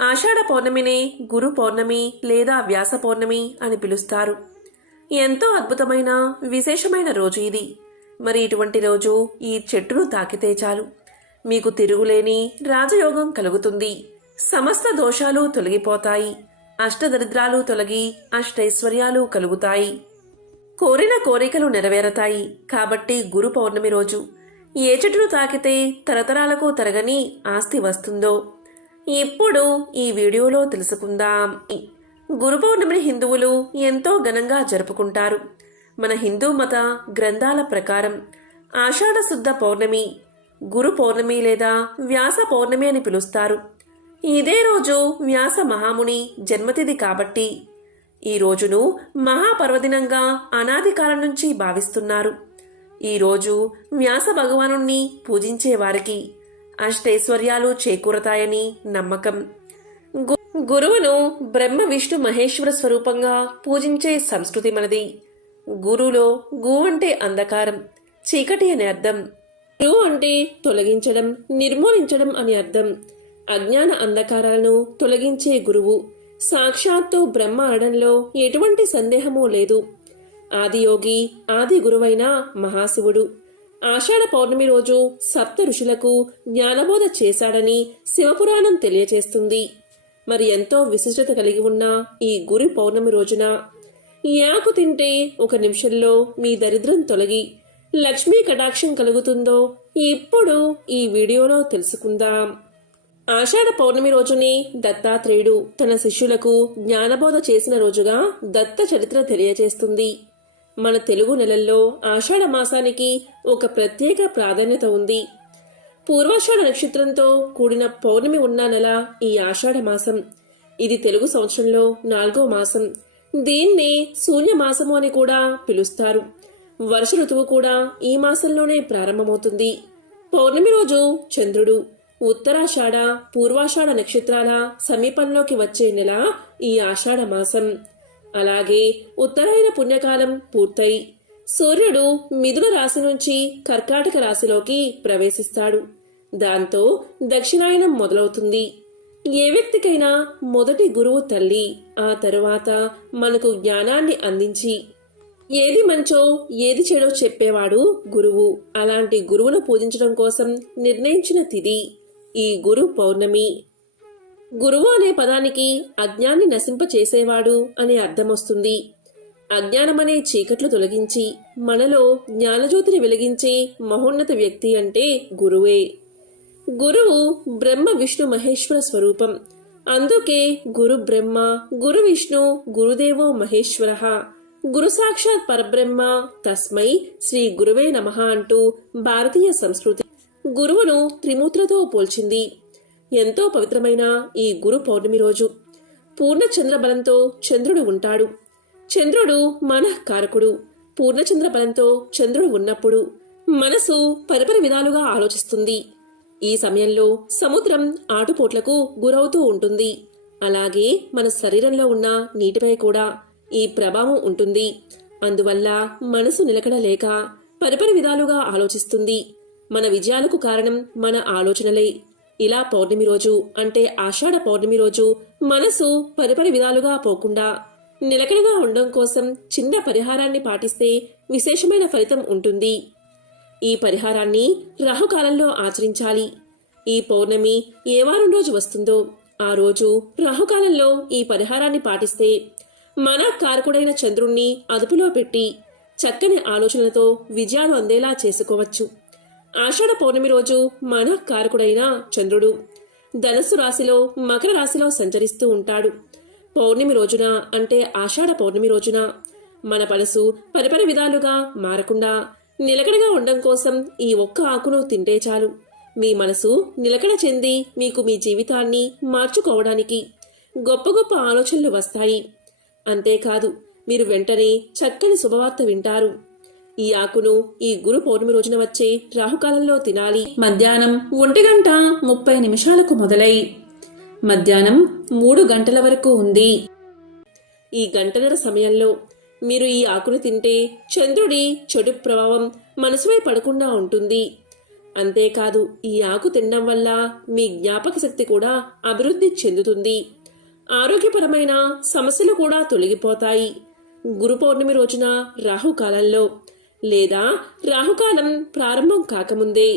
ఆషాఢ పౌర్ణమినే గురు పౌర్ణమి లేదా వ్యాస పౌర్ణమి అని పిలుస్తారు. ఎంతో అద్భుతమైన విశేషమైన రోజు ఇది. మరి ఇటువంటి రోజు ఈ చెట్టును తాకితే చాలు మీకు తిరుగులేని రాజయోగం కలుగుతుంది. సమస్త దోషాలు తొలగిపోతాయి. అష్టదరిద్రాలు తొలగి అష్టైశ్వర్యాలు కలుగుతాయి. కోరిన కోరికలు నెరవేరతాయి. కాబట్టి గురు పౌర్ణమి రోజు ఏ చెట్టును తాకితే తరతరాలకు తరగని ఆస్తి వస్తుందో ఇప్పుడు ఈ వీడియోలో తెలుసుకుందాం. గురు పౌర్ణమిని హిందువులు ఎంతో ఘనంగా జరుపుకుంటారు. మన హిందూ మత గ్రంథాల ప్రకారం ఆషాఢ శుద్ధ పౌర్ణమి గురు పౌర్ణమి లేదా వ్యాస పౌర్ణమి అని పిలుస్తారు. ఇదే రోజు వ్యాస మహాముని జన్మతిథి కాబట్టి ఈ రోజును మహాపర్వదినంగా అనాది కాలం నుంచి భావిస్తున్నారు. ఈ రోజు వ్యాస భగవానుణ్ణి పూజించే వారికి అష్టైశ్వర్యాలు చేకూరతాయని నమ్మకం. గురువును బ్రహ్మ విష్ణు మహేశ్వర స్వరూపంగా పూజించే సంస్కృతి మనది. గురులో గు అంటే అంధకారం, చీకటి అని అర్థం. రు అంటే తొలగించడం, నిర్మూలించడం అని అర్థం. అజ్ఞాన అంధకారాలను తొలగించే గురువు సాక్షాత్తు బ్రహ్మ అనడంలో ఎటువంటి సందేహమూ లేదు. ఆదియోగి ఆది గురువైన మహాశివుడు ఆషాఢ పౌర్ణమి రోజు సప్త ఋషులకు జ్ఞానబోధ చేశాడని శివపురాణం తెలియచేస్తుంది. మరి ఎంతో విశిష్టత కలిగి ఉన్న ఈ గురు పౌర్ణమి రోజున ఈ ఆకు తింటే 1 నిమిషంలో మీ దరిద్రం తొలగి లక్ష్మీ కటాక్షం కలుగుతుందో ఇప్పుడు ఈ వీడియోలో తెలుసుకుందాం. ఆషాఢ పౌర్ణమి రోజునే దత్తాత్రేయుడు తన శిష్యులకు జ్ఞానబోధ చేసిన రోజుగా దత్త చరిత్ర తెలియచేస్తుంది. మన తెలుగు నెలల్లో ఆషాఢ మాసానికి ఒక ప్రత్యేక ప్రాధాన్యత ఉంది. పూర్వాషాఢ నక్షత్రంతో కూడిన పౌర్ణమి ఉన్న నెల ఈ ఆషాఢ మాసం. ఇది తెలుగు సంవత్సరంలో 4వ మాసం. దీన్నే శూన్యమాసము అని కూడా పిలుస్తారు. వర్ష ఋతువు కూడా ఈ మాసంలోనే ప్రారంభమవుతుంది. పౌర్ణమి రోజు చంద్రుడు ఉత్తరాషాఢ పూర్వాషాఢ నక్షత్రాల సమీపంలోకి వచ్చే నెల ఈ ఆషాఢ మాసం. అలాగే ఉత్తరాయణ పుణ్యకాలం పూర్తయి సూర్యుడు మిథున రాశి నుంచి కర్కాటక రాశిలోకి ప్రవేశిస్తాడు. దాంతో దక్షిణాయనం మొదలవుతుంది. ఏ వ్యక్తికైనా మొదటి గురువు తల్లి. ఆ తరువాత మనకు జ్ఞానాన్ని అందించి ఏది మంచో ఏది చెడో చెప్పేవాడు గురువు. అలాంటి గురువును పూజించడం కోసం నిర్ణయించిన తిథి ఈ గురు పౌర్ణమి. గురువు అనే పదానికి అజ్ఞాన్ని నశింపచేసేవాడు అనే అర్థమొస్తుంది. అజ్ఞానమనే చీకట్లు తొలగించి మనలో జ్ఞానజ్యోతిని వెలిగించే మహోన్నత వ్యక్తి అంటే గురువే. గురువు బ్రహ్మ విష్ణు మహేశ్వర స్వరూపం. అందుకే గురు బ్రహ్మ, గురు విష్ణు, గురుదేవో మహేశ్వర, గురు సాక్షాత్ పరబ్రహ్మ, తస్మై శ్రీ గురువే నమః అంటూ భారతీయ సంస్కృతి గురువును త్రిమూర్తులతో పోల్చింది. ఎంతో పవిత్రమైన ఈ గురు పౌర్ణమి రోజు పూర్ణచంద్ర బలంతో చంద్రుడు ఉంటాడు. చంద్రుడు మనఃకారకుడు. పూర్ణచంద్ర బలంతో చంద్రుడు ఉన్నప్పుడు మనసు పరిపరి విధాలుగా ఆలోచిస్తుంది. ఈ సమయంలో సముద్రం ఆటుపోట్లకు గురవుతూ ఉంటుంది. అలాగే మన శరీరంలో ఉన్న నీటిపై కూడా ఈ ప్రభావం ఉంటుంది. అందువల్ల మనసు నిలకడలేక పరిపరి విధాలుగా ఆలోచిస్తుంది. మన విజయాలకు కారణం మన ఆలోచనలే. ఇలా పౌర్ణమి రోజు అంటే ఆషాఢ పౌర్ణమి రోజు మనసు పరిపరి విధాలుగా పోకుండా నిలకడగా ఉండడం కోసం చిన్న పరిహారాన్ని పాటిస్తే విశేషమైన ఫలితం ఉంటుంది. ఈ పరిహారాన్ని రాహుకాలంలో ఆచరించాలి. ఈ పౌర్ణమి ఏ వారం రోజు వస్తుందో ఆ రోజు రాహుకాలంలో ఈ పరిహారాన్ని పాటిస్తే మన కారకుడైన చంద్రుణ్ణి అదుపులో పెట్టి చక్కని ఆలోచనలతో విజయాలు అందేలా చేసుకోవచ్చు. ఆషాఢ పౌర్ణమి రోజు మన కారకుడైన చంద్రుడు ధనస్సు రాశిలో మకర రాశిలో సంచరిస్తూ ఉంటాడు. పౌర్ణమి రోజున అంటే ఆషాఢ పౌర్ణమి రోజున మన మనసు పరిపరి విధాలుగా మారకుండా నిలకడగా ఉండడం కోసం ఈ ఒక్క ఆకును తింటే చాలు. మీ మనసు నిలకడ చెంది మీకు మీ జీవితాన్ని మార్చుకోవడానికి గొప్ప గొప్ప ఆలోచనలు వస్తాయి. అంతేకాదు మీరు వెంటనే చక్కని శుభవార్త వింటారు. ఈ ఆకును ఈ గురు పౌర్ణమి రోజున వచ్చే రాహుకాలంలో తినాలి. మధ్యాహ్నం 1:30 మొదలై మధ్యాహ్నం 3 గంటల వరకు ఉంది. ఈ గంటన్నర సమయంలో మీరు ఈ ఆకును తింటే చంద్రుడి చెడు ప్రభావం మనసుపై పడకుండా ఉంటుంది. అంతేకాదు ఈ ఆకు తినడం వల్ల మీ జ్ఞాపక శక్తి కూడా అభివృద్ధి చెందుతుంది. ఆరోగ్యపరమైన సమస్యలు కూడా తొలగిపోతాయి. గురు పౌర్ణమి రోజున రాహుకాలంలో లేదా రాహుకాలం ప్రారంభం కాకముందే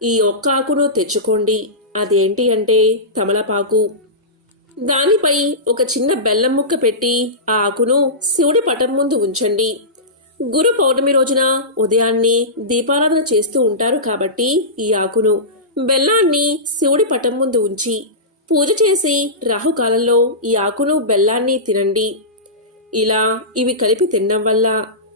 ఈ ఒక్క ఆకును తెచ్చుకోండి. అదేంటి అంటే తమలపాకు. దానిపై ఒక చిన్న బెల్లం ముక్క పెట్టి ఆ ఆకును శివుడి పటం ముందు ఉంచండి. గురు పౌర్ణమి రోజున ఉదయాన్నే దీపారాధన చేస్తూ ఉంటారు కాబట్టి ఈ ఆకును బెల్లాన్ని శివుడి పటం ముందు ఉంచి పూజ చేసి రాహుకాలంలో ఈ ఆకును బెల్లాన్ని తినండి. ఇలా ఇవి కలిపి తినడం వల్ల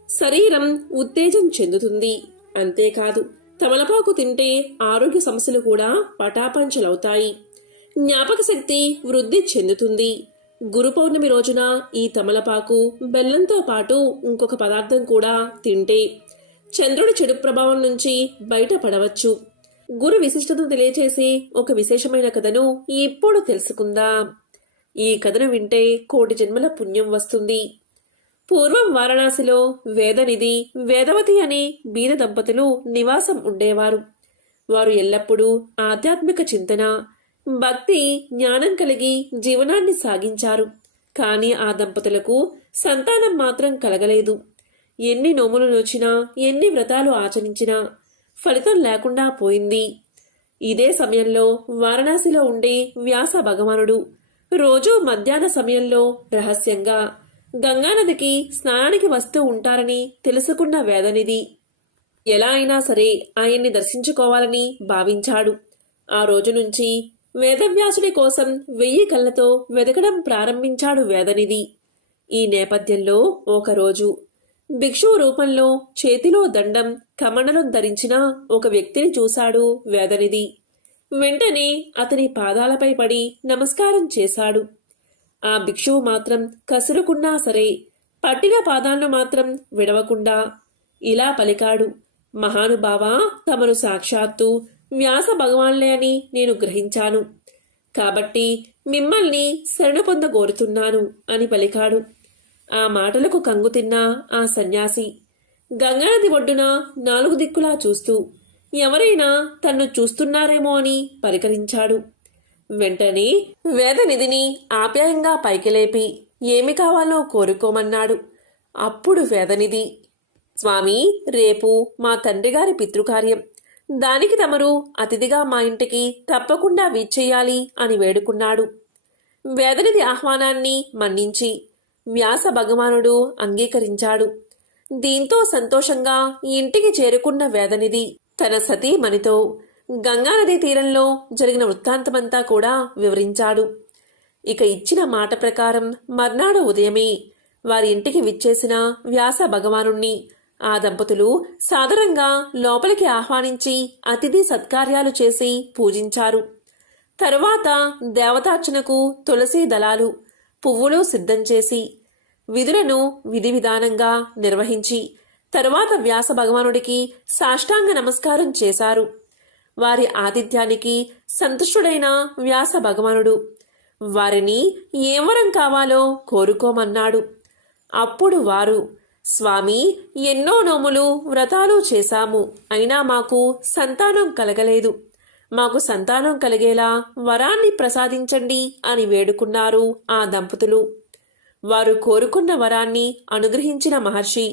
శరీరం ఉత్తేజం చెందుతుంది. అంతేకాదు తమలపాకు తింటే ఆరోగ్య సమస్యలు కూడా పటాపంచలవుతాయి. జ్ఞాపక శక్తి వృద్ధి చెందుతుంది. గురు పౌర్ణమి రోజున ఈ తమలపాకు బెల్లంతో పాటు ఇంకొక పదార్థం కూడా తింటే చంద్రుడి చెడు ప్రభావం నుంచి బయటపడవచ్చు. గురు విశిష్టతను తెలియచేసే ఒక విశేషమైన కథను ఇప్పుడు తెలుసుకుందాం. ఈ కథను వింటే కోటి జన్మల పుణ్యం వస్తుంది. పూర్వం వారణాసిలో వేదనిధి, వేదవతి అనే బీద దంపతులు నివాసం ఉండేవారు. వారు ఎల్లప్పుడూ ఆధ్యాత్మిక చింతన, భక్తి, జ్ఞానం కలిగి జీవనాన్ని సాగించారు. కానీ ఆ దంపతులకు సంతానం మాత్రం కలగలేదు. ఎన్ని నోములు నోచినా, ఎన్ని వ్రతాలు ఆచరించినా ఫలితం లేకుండా పోయింది. ఇదే సమయంలో వారణాసిలో ఉండే వ్యాస భగవానుడు రోజూ మధ్యాహ్న సమయంలో రహస్యంగా గంగానదికి స్నానానికి వస్తూ ఉంటారని తెలుసుకున్న వేదనిధి ఎలా అయినా సరే ఆయన్ని దర్శించుకోవాలని భావించాడు. ఆ రోజు నుంచి వేదవ్యాసుడి కోసం 1000 కళ్ళతో వెతకడం ప్రారంభించాడు వేదనిధి. ఈ నేపథ్యంలో ఒకరోజు భిక్షువు రూపంలో చేతిలో దండం, కమండలం ధరించిన ఒక వ్యక్తిని చూశాడు వేదనిధి. వెంటనే అతని పాదాలపై పడి నమస్కారం చేశాడు. ఆ భిక్షువు మాత్రం కసురుకున్నా సరే పట్టిన పాదాలను మాత్రం విడవకుండా ఇలా పలికాడు, మహానుభావా, తమను సాక్షాత్తు వ్యాస భగవాన్లే అని నేను గ్రహించాను. కాబట్టి మిమ్మల్ని శరణు పొందగోరుతున్నాను అని పలికాడు. ఆ మాటలకు కంగుతిన్న ఆ సన్యాసి గంగానది ఒడ్డున 4 దిక్కులా చూస్తూ ఎవరైనా తన్ను చూస్తున్నారేమో అని పరికరించాడు. వెంటనే వేదనిధిని ఆప్యాయంగా పైకి లేపి ఏమి కావాలో కోరుకోమన్నాడు. అప్పుడు వేదనిధి, స్వామి, రేపు మా తండ్రిగారి పితృకార్యం. దానికి తమరు అతిథిగా మా ఇంటికి తప్పకుండా వీచ్చేయాలి అని వేడుకున్నాడు. వేదనిధి ఆహ్వానాన్ని మన్నించి వ్యాస భగవానుడు అంగీకరించాడు. దీంతో సంతోషంగా ఇంటికి చేరుకున్న వేదనిధి తన సతీమణితో గంగానదీ తీరంలో జరిగిన వృత్తాంతమంతా కూడా వివరించాడు. ఇక ఇచ్చిన మాట ప్రకారం మర్నాడు ఉదయమే వారి ఇంటికి విచ్చేసిన వ్యాస భగవానుణ్ణి ఆ దంపతులు సాదరంగా లోపలికి ఆహ్వానించి అతిథి సత్కార్యాలు చేసి పూజించారు. తరువాత దేవతార్చనకు తులసి దళాలు, పువ్వులు సిద్ధం చేసి విధులను విధి విధానంగా నిర్వహించి తరువాత వ్యాస భగవానుడికి సాష్టాంగ నమస్కారం చేశారు. వారి ఆతిథ్యానికి సంతుష్టుడైన వ్యాస భగవానుడు వారిని ఏం వరం కావాలో కోరుకోమన్నాడు. అప్పుడు వారు, స్వామి, ఎన్నో నోములు వ్రతాలు చేశాము, అయినా మాకు సంతానం కలగలేదు. మాకు సంతానం కలిగేలా వరాన్ని ప్రసాదించండి అని వేడుకున్నారు ఆ దంపతులు. వారు కోరుకున్న వరాన్ని అనుగ్రహించిన మహర్షి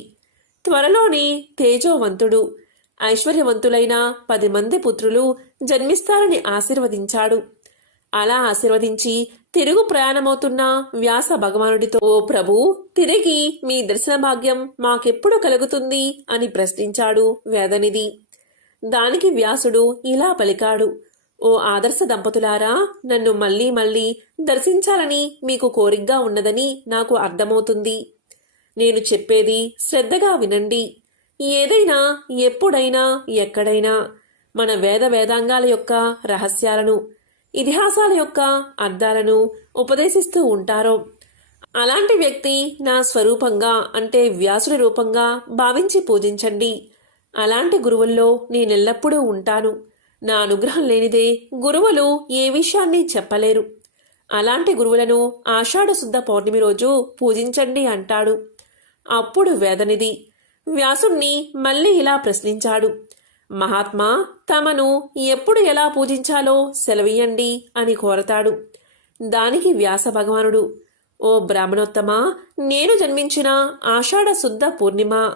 త్వరలోనే తేజోవంతుడు, ఐశ్వర్యవంతులైన 10 మంది పుత్రులు జన్మిస్తారని ఆశీర్వదించాడు. అలా ఆశీర్వదించి తిరుగు ప్రయాణమవుతున్న వ్యాస భగవానుడితో, ఓ ప్రభు, తిరిగి మీ దర్శన భాగ్యం మాకెప్పుడు కలుగుతుంది అని ప్రశ్నించాడు వేదనిధి. దానికి వ్యాసుడు ఇలా పలికాడు, ఓ ఆదర్శ దంపతులారా, నన్ను మళ్ళీ మళ్ళీ దర్శించాలని మీకు కోరికగా ఉన్నదని నాకు అర్థమవుతుంది. నేను చెప్పేది శ్రద్ధగా వినండి. ఏదైనా, ఎప్పుడైనా, ఎక్కడైనా మన వేదాంగాల యొక్క రహస్యాలను, ఇతిహాసాల యొక్క అర్థాలను ఉపదేశిస్తూ ఉంటారో అలాంటి వ్యక్తి నా స్వరూపంగా అంటే వ్యాసుడి రూపంగా భావించి పూజించండి. అలాంటి గురువుల్లో నేనెల్లప్పుడూ ఉంటాను. నా అనుగ్రహం లేనిదే గురువులు ఏ విషయాన్ని చెప్పలేరు. అలాంటి గురువులను ఆషాఢ శుద్ధ పౌర్ణమి రోజు పూజించండి అంటాడు. అప్పుడు వేదనిధి వ్యాసుణ్ణి మళ్ళీ ఇలా ప్రశ్నించాడు, మహాత్మా తమను ఎప్పుడు ఎలా పూజించాలో సెలవీయండి అని కోరతాడు. దానికి వ్యాస భగవానుడు, ఓ బ్రాహ్మణోత్తమా, నేను జన్మించిన ఆషాఢ శుద్ధ పూర్ణిమ.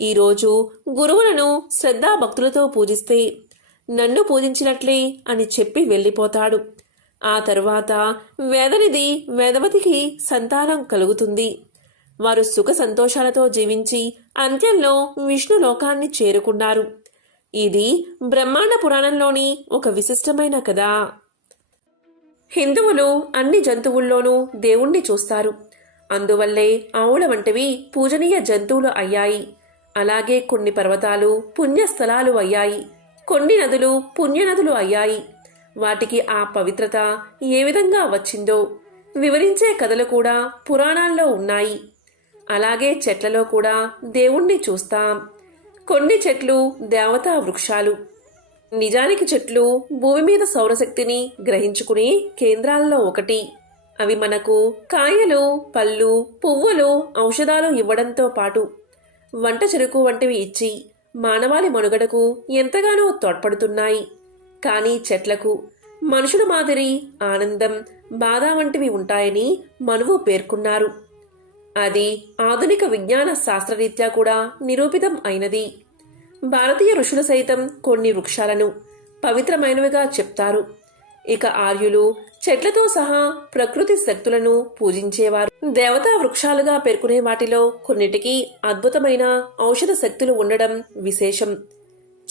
ఈరోజు గురువులను శ్రద్ధాభక్తులతో పూజిస్తే నన్ను పూజించినట్లే అని చెప్పి వెళ్ళిపోతాడు. ఆ తరువాత వేదనిధి వేదవతికి సంతానం కలుగుతుంది. వారు సుఖ సంతోషాలతో జీవించి అంత్యంలో విష్ణు లోకాన్ని చేరుకున్నారు. ఇది బ్రహ్మాండ పురాణంలోని ఒక విశిష్టమైన కథ. హిందువులు అన్ని జంతువుల్లోనూ దేవుణ్ణి చూస్తారు. అందువల్లే ఆవుల వంటివి పూజనీయ జంతువులు అయ్యాయి. అలాగే కొన్ని పర్వతాలు పుణ్యస్థలాలు అయ్యాయి. కొన్ని నదులు పుణ్యనదులు అయ్యాయి. వాటికి ఆ పవిత్రత ఏ విధంగా వచ్చిందో వివరించే కథలు కూడా పురాణాల్లో ఉన్నాయి. అలాగే చెట్లలో కూడా దేవుణ్ణి చూస్తాం. కొన్ని చెట్లు దేవతా వృక్షాలు. నిజానికి చెట్లు భూమి మీద సౌరశక్తిని గ్రహించుకునే కేంద్రాల్లో ఒకటి. అవి మనకు కాయలు, పళ్ళు, పువ్వులు, ఔషధాలు ఇవ్వడంతో పాటు వంట చెరుకు వంటివి ఇచ్చి మానవాళి మనుగడకు ఎంతగానో తోడ్పడుతున్నాయి. కానీ చెట్లకు మనుషుల మాదిరి ఆనందం, బాధ వంటివి ఉంటాయని మనువు పేర్కొన్నారు. అది ఆధునిక విజ్ఞాన శాస్త్రరీత్యా కూడా నిరూపితం అయినది. భారతీయ ఋషులు సైతం కొన్ని వృక్షాలను పవిత్రమైనవిగా చెప్తారు. ఇక ఆర్యులు చెట్లతో సహా ప్రకృతి శక్తులను పూజించేవారు. దేవతా వృక్షాలుగా పేర్కొనే వాటిలో కొన్నిటికి అద్భుతమైన ఔషధ శక్తులు ఉండడం విశేషం.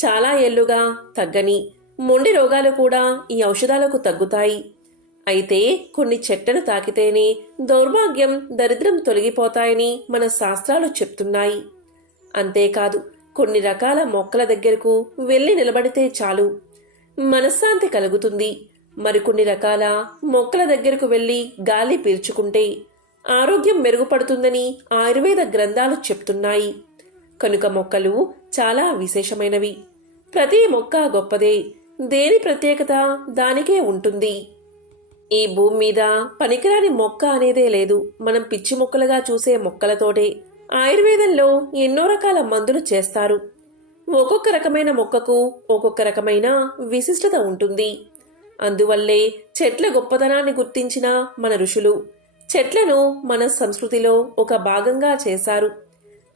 చాలా ఏళ్లుగా తగ్గని మొండి రోగాలు కూడా ఈ ఔషధాలకు తగ్గుతాయి. అయితే కొన్ని చెట్లను తాకితేనే దౌర్భాగ్యం, దరిద్రం తొలగిపోతాయని మన శాస్త్రాలు చెప్తున్నాయి. అంతేకాదు కొన్ని రకాల మొక్కల దగ్గరకు వెళ్లి నిలబడితే చాలు మనశ్శాంతి కలుగుతుంది. మరికొన్ని రకాల మొక్కల దగ్గరకు వెళ్లి గాలి పీల్చుకుంటే ఆరోగ్యం మెరుగుపడుతుందని ఆయుర్వేద గ్రంథాలు చెప్తున్నాయి. కనుక మొక్కలు చాలా విశేషమైనవి. ప్రతి మొక్క గొప్పదే. దేని ప్రత్యేకత దానికే ఉంటుంది. ఈ భూమి మీద పనికిరాని మొక్క అనేదే లేదు. మనం పిచ్చి మొక్కలుగా చూసే మొక్కలతోటే ఆయుర్వేదంలో ఎన్నో రకాల మందులు చేస్తారు. ఒక్కొక్క రకమైన మొక్కకు ఒక్కొక్క రకమైన విశిష్టత ఉంటుంది. అందువల్లే చెట్ల గొప్పతనాన్ని గుర్తించిన మన ఋషులు చెట్లను మన సంస్కృతిలో ఒక భాగంగా చేశారు.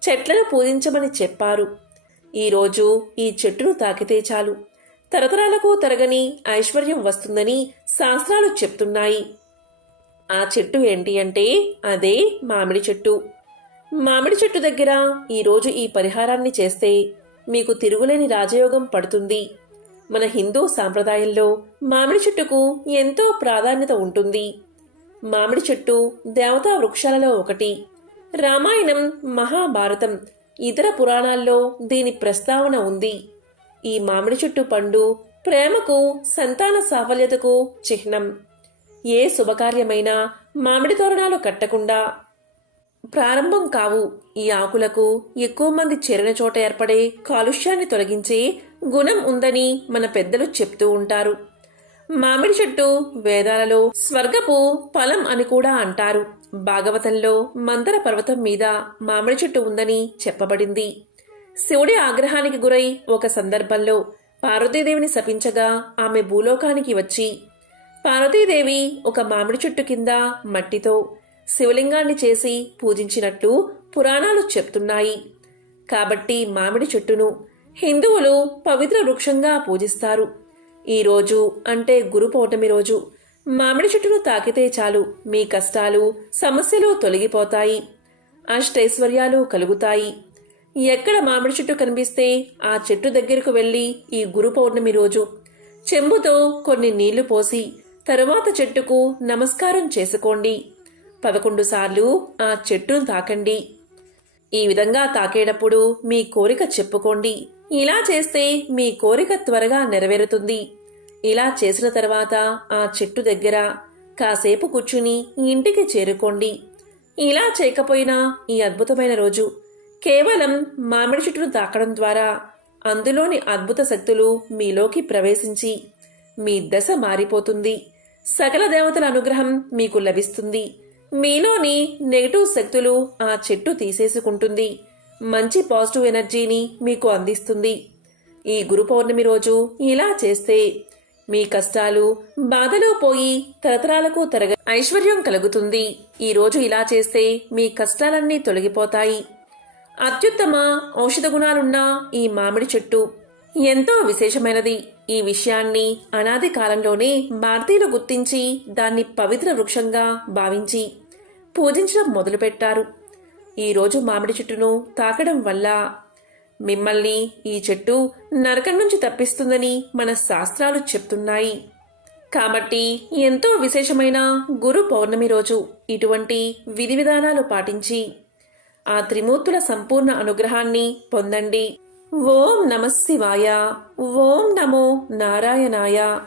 చెట్లను పూజించమని చెప్పారు. ఈరోజు ఈ చెట్టును తాకితే చాలు తరతరాలకు తరగని ఐశ్వర్యం వస్తుందని శాస్త్రాలు చెప్తున్నాయి. ఆ చెట్టు ఏంటి అంటే అదే మామిడి చెట్టు. మామిడి చెట్టు దగ్గర ఈరోజు ఈ పరిహారాన్ని చేస్తే మీకు తిరుగులేని రాజయోగం పడుతుంది. మన హిందూ సాంప్రదాయంలో మామిడి చెట్టుకు ఎంతో ప్రాధాన్యత ఉంటుంది. మామిడి చెట్టు దేవతా వృక్షాలలో ఒకటి. రామాయణం, మహాభారతం, ఇతర పురాణాల్లో దీని ప్రస్తావన ఉంది. ఈ మామిడి చెట్టు పండు ప్రేమకు, సంతాన సాఫల్యతకు చిహ్నం. ఏ శుభకార్యమైనా మామిడి తోరణాలు కట్టకుండా ప్రారంభం కావు. ఈ ఆకులకు ఎక్కువ మంది చేరిన చోట ఏర్పడే కాలుష్యాన్ని తొలగించే గుణం ఉందని మన పెద్దలు చెప్తూ ఉంటారు. మామిడి చెట్టు వేదాలలో స్వర్గపు ఫలం అని కూడా అంటారు. భాగవతంలో మందర పర్వతం మీద మామిడి చెట్టు ఉందని చెప్పబడింది. శివుడి ఆగ్రహానికి గురై ఒక సందర్భంలో పార్వతీదేవిని శపించగా ఆమె భూలోకానికి వచ్చి పార్వతీదేవి ఒక మామిడి చెట్టు కింద మట్టితో శివలింగాన్ని చేసి పూజించినట్లు పురాణాలు చెప్తున్నాయి. కాబట్టి మామిడి చెట్టును హిందువులు పవిత్ర వృక్షంగా పూజిస్తారు. ఈరోజు అంటే గురు పౌర్ణమి రోజు మామిడి చెట్టును తాకితే చాలు మీ కష్టాలు, సమస్యలు తొలగిపోతాయి. అష్టైశ్వర్యాలు కలుగుతాయి. ఎక్కడ మామిడి చెట్టు కనిపిస్తే ఆ చెట్టు దగ్గరకు వెళ్లి ఈ గురు పౌర్ణమి రోజు చెంబుతో కొన్ని నీళ్లు పోసి తరువాత చెట్టుకు నమస్కారం చేసుకోండి. 11 సార్లు ఆ చెట్టును తాకండి. ఈ విధంగా తాకేటప్పుడు మీ కోరిక చెప్పుకోండి. ఇలా చేస్తే మీ కోరిక త్వరగా నెరవేరుతుంది. ఇలా చేసిన తర్వాత ఆ చెట్టు దగ్గర కాసేపు కూర్చుని ఇంటికి చేరుకోండి. ఇలా చేయకపోయినా ఈ అద్భుతమైన రోజు కేవలం మామిడి చెట్టును తాకడం ద్వారా అందులోని అద్భుత శక్తులు మీలోకి ప్రవేశించి మీ దశ మారిపోతుంది. సకల దేవతల అనుగ్రహం మీకు లభిస్తుంది. మీలోని నెగటివ్ శక్తులు ఆ చెట్టు తీసేసుకుంటుంది. మంచి పాజిటివ్ ఎనర్జీని మీకు అందిస్తుంది. ఈ గురు పౌర్ణమి రోజు ఇలా చేస్తే మీ కష్టాలు బాధలు పోయి తరతరాలకు ఐశ్వర్యం కలుగుతుంది. ఈ రోజు ఇలా చేస్తే మీ కష్టాలన్నీ తొలగిపోతాయి. అత్యుత్తమ ఔషధ గుణాలున్న ఈ మామిడి చెట్టు ఎంతో విశేషమైనది. ఈ విషయాన్ని అనాది కాలంలోనే భారతీయులు గుర్తించి దాన్ని పవిత్ర వృక్షంగా భావించి పూజించడం మొదలుపెట్టారు. ఈరోజు మామిడి చెట్టును తాకడం వల్ల మిమ్మల్ని ఈ చెట్టు నరకం నుంచి తప్పిస్తుందని మన శాస్త్రాలు చెప్తున్నాయి. కాబట్టి ఎంతో విశేషమైన గురు పౌర్ణమి రోజు ఇటువంటి విధి విధానాలు పాటించి ఆ త్రిమూర్తుల సంపూర్ణ అనుగ్రహాన్ని పొందండి. ఓం నమః శివాయ. ఓం నమో నారాయణాయ.